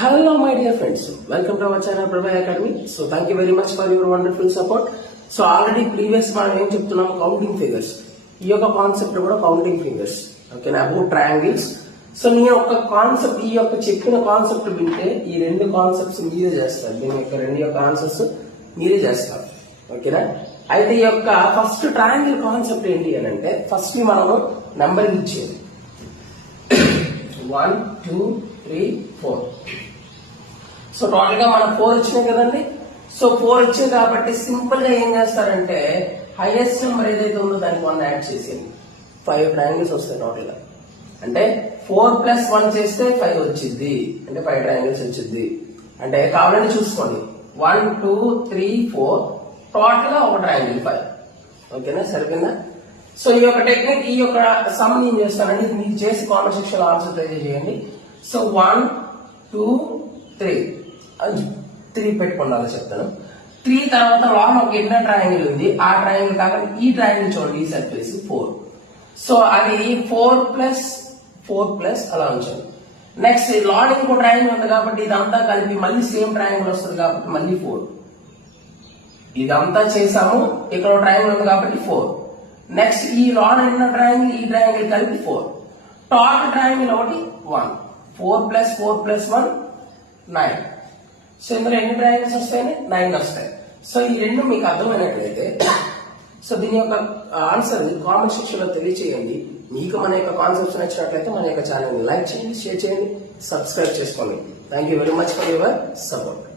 Hello my dear friends, welcome to our channel Prabha Academy. So thank you very much for your wonderful support. So already previous మనం ఏం చెప్తున్నాం counting figures. ఈ యొక్క concept కూడా counting figures. ఓకేనా about triangles. So నేను ఒక concept ఈ యొక్క చెప్పిన కాన్సెప్ట్ వింటే ఈ రెండు కాన్సెప్ట్స్ మీరే చేస్తారు. దీని యొక్క రెండు యొక్క ఆన్సర్స్ మీరే చేస్తారు. ఓకేనా అయితే ఈ యొక్క ఫస్ట్ ట్రయాంగిల్ కాన్సెప్ట్ ఏంటి అని అంటే ఫస్ట్ మనము నెంబర్ ఇచ్చేది 1 2 3 4. సో టోటల్ గా మనకు 4 వచ్చినాయి కదండి. సో 4 వచ్చాయి కాబట్టి సింపుల్ గా ఏం చేస్తారంటే హైయెస్ట్ నెంబర్ ఏదైతే ఉందో దానికి 1 యాడ్ చేసేయండి. 5 ట్రయాంగిల్స్ వస్తాయి టోటల్ గా. అంటే 4 + 1 చేస్తే 5 వచ్చింది అంటే 5 ట్రయాంగిల్స్ వచ్చింది. అంటే కావాలంటే చూసుకోండి 1 2 3 4 టోటల్ గా ఒక ట్రయాంగిల్ 5. ఓకేనా సరిపోయిందా? సో ఈ యొక్క టెక్నిక్ ఈ యొక్క సమ్ ఏం చేస్తానండి మీరు చేసి కామెంట్ సెక్షన్ ఆన్సర్ తెలియజేయండి. సో 1 2 3 పెట్టుకోండి అలా చెప్తాను. 3 తర్వాత లాంగ్ ఒక ఎన్నో ట్రయాంగిల్ ఉంది. ఆ ట్రయాంగిల్ కాకుండా ఈ ట్రయాంగిల్ చూడండి ఈ సర్ఫేస్ 4. సో అది 4 + అలా ఉంచండి. నెక్స్ట్ లాంగ్ ఇంకో ట్రయాంగిల్ ఉంది కాబట్టి ఇదంతా కలిపి మళ్ళీ సేమ్ ట్రయాంగిల్ వస్తుంది కాబట్టి మళ్ళీ 4. ఇదంతా చేసాము. ఇక్కడ ట్రయాంగిల్ ఉంది కాబట్టి 4. నెక్స్ట్ ఈ లాంగ్ ఉన్న ట్రయాంగిల్ ఈ ట్రయాంగిల్ కలిపి 4. టాప్ ట్రయాంగిల్ ఒకటి 1. 4 + 4 + 1 9. సో ఇందులో ఎన్ని ట్రయాంగిల్స్ వస్తాయని 9 వస్తాయి. సో ఈ రెండు మీకు అర్థమైనట్లయితే సో దీని యొక్క ఆన్సర్ కామెంట్ సెక్షన్ లో తెలియచేయండి. మీకు మన యొక్క కాన్సెప్ట్స్ నచ్చినట్లయితే మన యొక్క ఛానల్ ని లైక్ చేయండి, షేర్ చేయండి, సబ్స్క్రైబ్ చేసుకోండి. Thank you very much for your support.